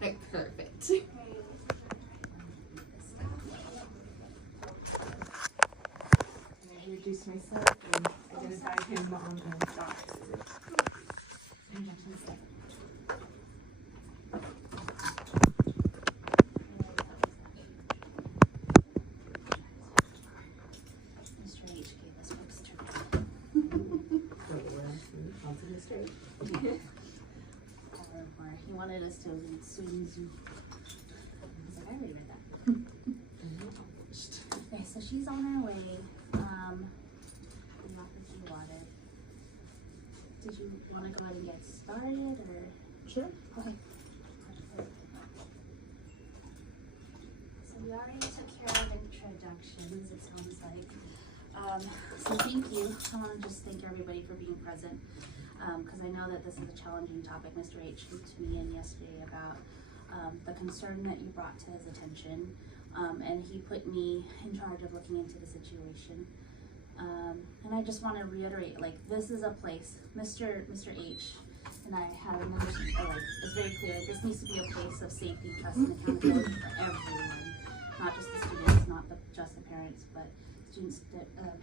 Perfect. Introduce myself and identify him on the dots. Mr. H gave us books to Onto the straight. read. He wanted us to read Sun Tzu. I was like, I already read that. Okay, so she's on her way. Not that she wanted. Did you want to go ahead and get started, or? Sure. Okay. So we already took care of introductions, it sounds like. So thank you. I want to just thank everybody for being present, because I know that this is a challenging topic. Mr. H spoke to me in yesterday about the concern that you brought to his attention, and he put me in charge of looking into the situation. And I just want to reiterate, like, this is a place, Mr. H and I have another, it's very clear, this needs to be a place of safety, trust, and accountability for everyone, not just the students, not just the parents, but students,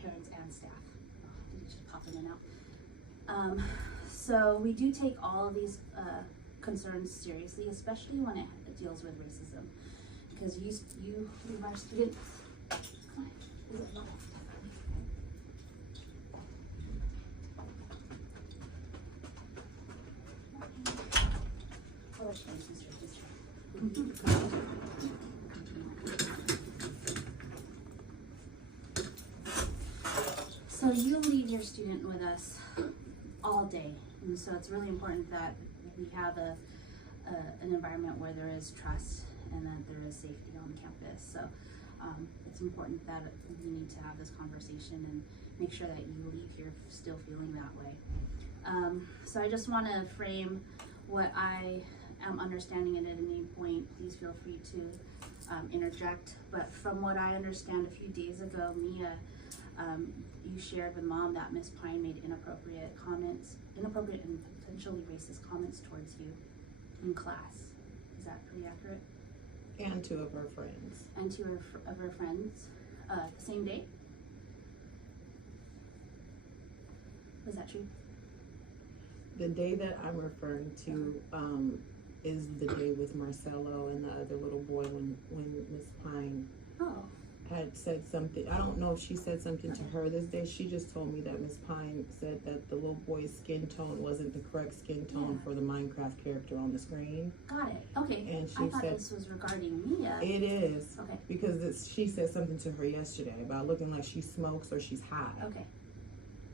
parents, and staff. Oh, it just pop in and out. So we do take all of these concerns seriously, especially when it deals with racism, because you are students. So you leave your student with us all day, and so it's really important that we have an environment where there is trust and that there is safety on campus. So it's important that we need to have this conversation and make sure that you leave here still feeling that way. So I just want to frame what I am understanding, and at any point, please feel free to interject. But from what I understand, a few days ago, Mia, you shared with Mom that Miss Pine made inappropriate and potentially racist comments towards you in class. Is that pretty accurate? And two of her friends. And two of her friends, the same day? Was that true? The day that I'm referring to is the day with Marcelo and the other little boy when Miss Pine had said something. I don't know if she said something to her this day. She just told me that Miss Pine said that the little boy's skin tone wasn't the correct skin tone for the Minecraft character on the screen. Got it. Okay. And she I thought said this was regarding Mia. it is. Okay. Because she said something to her yesterday about looking like she smokes or she's high. Okay.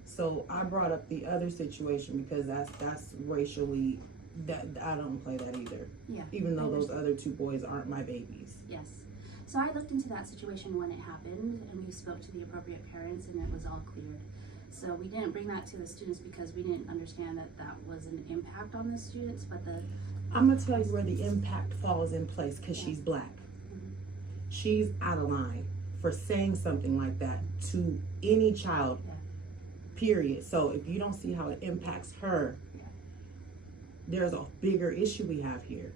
So I brought up the other situation because that's racially, that I don't play that either. Yeah. Even though those other two boys aren't my babies. Yes. So I looked into that situation when it happened, and we spoke to the appropriate parents, and it was all cleared. So we didn't bring that to the students because we didn't understand that that was an impact on the students, but I'm gonna tell you where the impact falls in place, because she's black. Mm-hmm. She's out of line for saying something like that to any child, period. So if you don't see how it impacts her, there's a bigger issue we have here.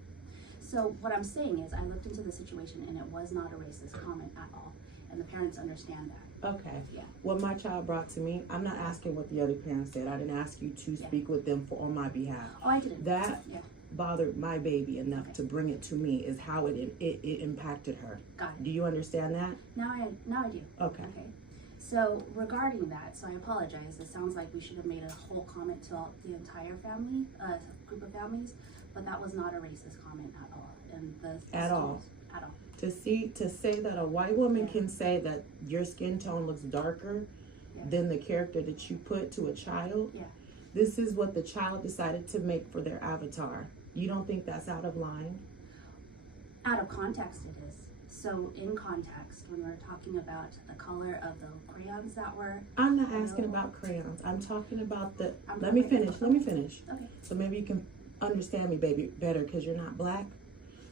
So what I'm saying is, I looked into the situation, and it was not a racist comment at all, and the parents understand that. Okay. Yeah. What my child brought to me, I'm not asking what the other parents said. I didn't ask you to speak with them on my behalf. Oh, I didn't. That bothered my baby enough to bring it to me, is how it impacted her. Got it. Do you understand that? Now I do. Okay. Okay. So regarding that, so I apologize. It sounds like we should have made a whole comment to the entire family, group of families, but that was not a racist comment at all. And At all. To say that a white woman can say that your skin tone looks darker than the character that you put to a child. Yeah. This is what the child decided to make for their avatar. You don't think that's out of line? Out of context, it is. So in context, when we're talking about the color of the crayons that were... I'm not asking about crayons. I'm talking about the... Let me finish. Okay. So maybe you can understand me, baby, better, because you're not black.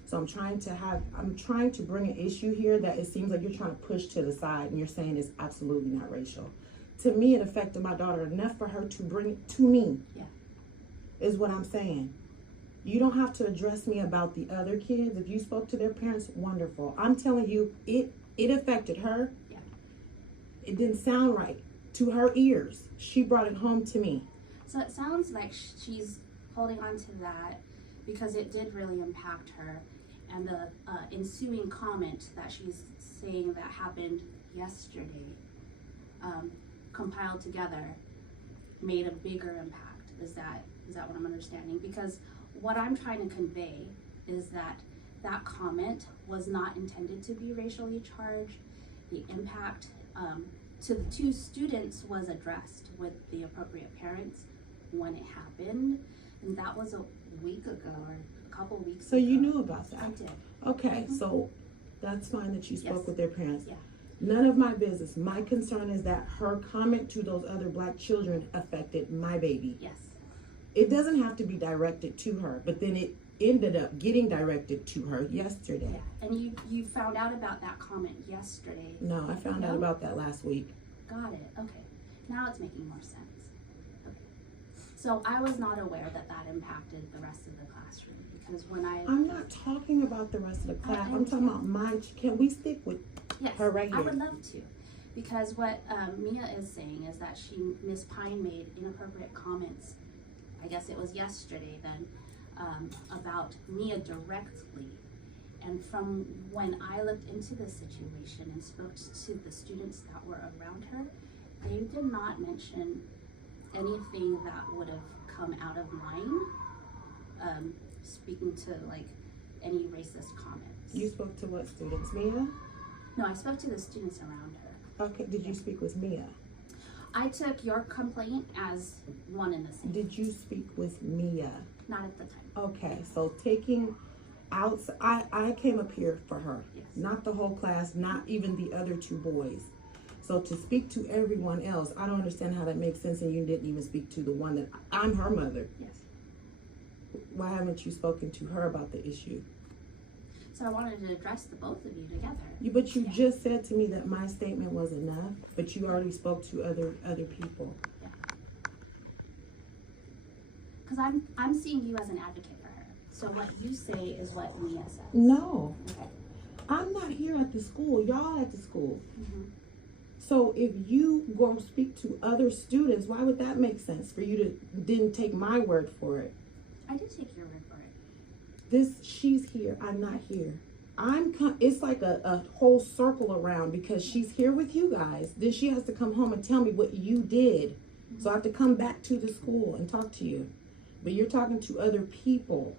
So I'm trying to bring an issue here that it seems like you're trying to push to the side, and you're saying it's absolutely not racial. To me, it affected my daughter enough for her to bring it to me. Yeah. Is what I'm saying. You don't have to address me about the other kids. If you spoke to their parents, wonderful. I'm telling you, it affected her. Yeah. It didn't sound right to her ears. She brought it home to me. So it sounds like she's holding on to that because it did really impact her. And the ensuing comment that she's saying that happened yesterday, compiled together, made a bigger impact. Is that what I'm understanding? Because what I'm trying to convey is that that comment was not intended to be racially charged. The impact to the two students was addressed with the appropriate parents when it happened, and that was a week ago or a couple weeks So ago. you knew about that? I did. Okay, so that's fine that you spoke Yes. with their parents. Yeah. None of my business. My concern is that her comment to those other black children affected my baby. Yes. It doesn't have to be directed to her, but then it ended up getting directed to her yesterday. Yeah. And you found out about that comment yesterday. No, I found out about that last week. Got it. Okay. Now it's making more sense. Okay. So I was not aware that that impacted the rest of the classroom because when I'm not talking about the rest of the class. I I'm talking about can we stick with yes, her right here? I would love to. Because what Mia is saying is that Miss Pine made inappropriate comments, I guess it was yesterday then, about Mia directly. And from when I looked into this situation and spoke to the students that were around her, they did not mention anything that would have come out of line, speaking to like any racist comments. You spoke to what students, Mia? No, I spoke to the students around her. Okay, did you speak with Mia? I took your complaint as one and the same. Did you speak with Mia? Not at the time. Okay, so taking out, I came up here for her, Yes. not the whole class, not even the other two boys. So to speak to everyone else, I don't understand how that makes sense, and you didn't even speak to the one that, I'm her mother. Yes. Why haven't you spoken to her about the issue? So I wanted to address the both of you together. But you just said to me that my statement was enough, but you already spoke to other people. Yeah. Because I'm seeing you as an advocate for her. So what you say is what Mia says. No, Okay. I'm not here at the school. Y'all at the school. Mm-hmm. So if you go speak to other students, why would that make sense for you to didn't take my word for it? I did take your word for it. She's here, I'm not here. It's like a whole circle around because she's here with you guys. Then she has to come home and tell me what you did. So I have to come back to the school and talk to you. But you're talking to other people.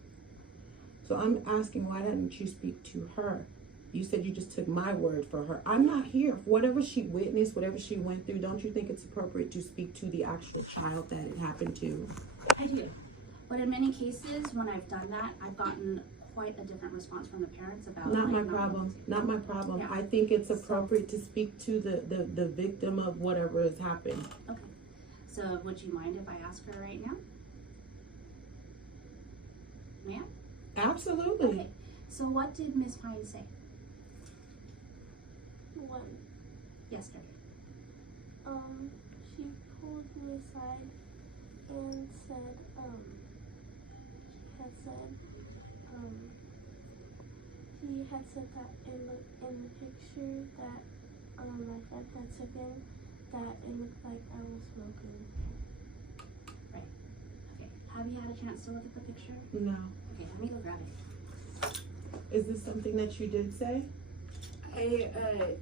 So I'm asking, why didn't you speak to her? You said you just took my word for her. I'm not here. Whatever she witnessed, whatever she went through, don't you think it's appropriate to speak to the actual child that it happened to? I do. But in many cases, when I've done that, I've gotten quite a different response from the parents about Not my like, problem. Not my problem. Yeah. I think it's appropriate to speak to the victim of whatever has happened. Okay. So would you mind if I ask her right now? Ma'am? Absolutely. Okay. So what did Miss Pine say When yesterday? she pulled me aside and said, she had said that in the picture that my friend had taken, that it looked like I was smoking. Right. Okay. Have you had a chance to look at the picture? No. Okay, let me go grab it. Is this something that you did say?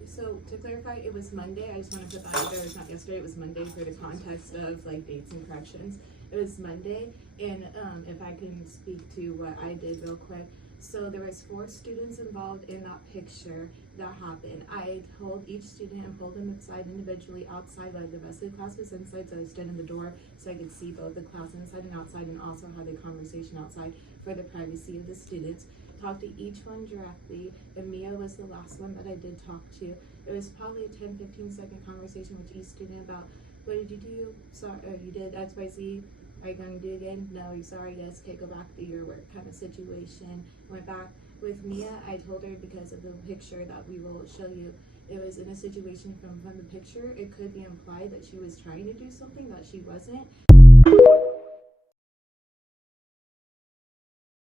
So to clarify, it was Monday. I just want to put that out there. It's not yesterday. It was Monday for the context of like dates and corrections. It was Monday, and if I can speak to what I did real quick. So there was 4 students involved in that picture that happened. I told each student and pulled them aside individually outside while the rest of the class was inside. So I stood in the door so I could see both the class inside and outside, and also have a conversation outside for the privacy of the students. Talked to each one directly, and Mia was the last one that I did talk to. It was probably a 10-15 second conversation with each student about, what did you do? Sorry, you did XYZ. Are you going to do it again? No, you're sorry, yes, okay, go back to your work kind of situation. Went back with Mia. I told her because of the picture that we will show you, it was in a situation from the picture. It could be implied that she was trying to do something that she wasn't.